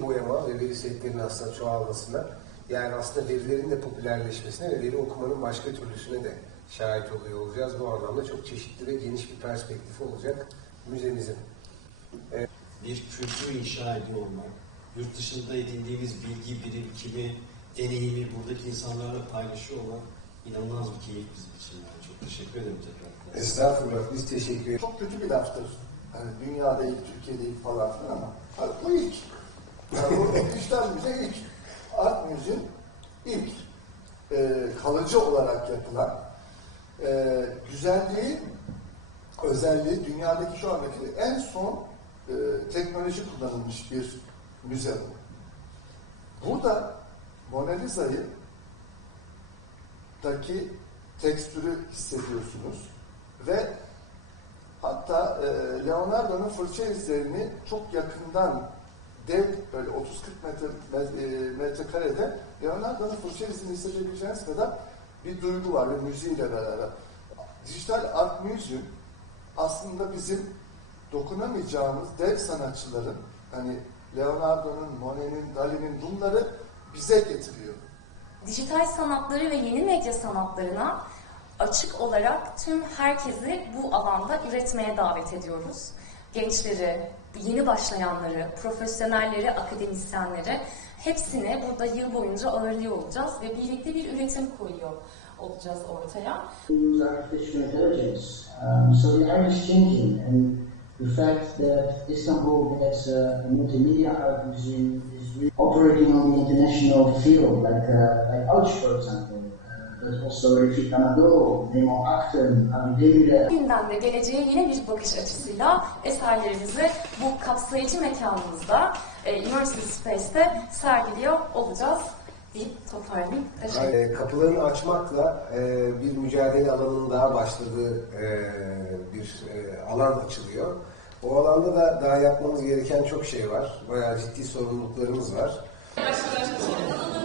veri boyama ve veri setlerinin aslında çoğalmasına yani aslında verilerin de popülerleşmesine ve veri okumanın başka türlüsüne de şahit oluyor olacağız. Bu anlamda çok çeşitli ve geniş bir perspektifi olacak müzemizin. bir kültür inşa ediyor olmak, yurt dışında edindiğimiz bilgi birikimi, deneyimi buradaki insanlarla paylaşıyor olmak inanılmaz bir keyif bizim için. Yani çok teşekkür ederim tekrar. Estağfurullah biz teşekkür ederiz. Çok kötü bir laftır. Hani dünyada ilk, Türkiye'de ilk falan filan ama bu ilk. Dijital müze ilk. Art müziğin ilk e, kalıcı olarak yapılan e, güzelliği, özelliği dünyadaki şu andaki en son e, teknoloji kullanılmış bir müze bu. Burada Mona Lisa'yı daki tekstürü hissediyorsunuz ve hatta e, Leonardo'nun fırça izlerini çok yakından dev böyle 30-40 metre, met- metrekarede Leonardo'nun fırça izini hissedebileceğiniz kadar bir duygu var ve müziğiyle beraber. Dijital Art Museum aslında bizim dokunamayacağımız dev sanatçıların hani Leonardo'nun, Monet'in, Dali'nin bunları bize getiriyor. dijital sanatları ve yeni medya sanatlarına açık olarak tüm herkesi bu alanda üretmeye davet ediyoruz. Gençleri, yeni başlayanları, profesyonelleri, akademisyenleri hepsini burada yıl boyunca ağırlıyor olacağız ve birlikte bir üretim koyuyor olacağız ortaya. so the fact that Istanbul has a multimedia museum is operating on the international field, like uh, like Ouch, for example, uh, but also Refik Anadolu, Nemo Akten, Abidemire, Günden de geleceğe yeni bir bakış açısıyla eserlerimizi bu kapsayıcı mekanımızda, e, Immersive Space'te sergiliyor olacağız deyip toparlayayım. Teşekkür ederim. E, kapılarını açmakla e, bir mücadele alanının daha başladığı e, bir e, alan açılıyor. O alanda da daha yapmamız gereken çok şey var. Bayağı ciddi sorumluluklarımız var. Başkalaşmış alanı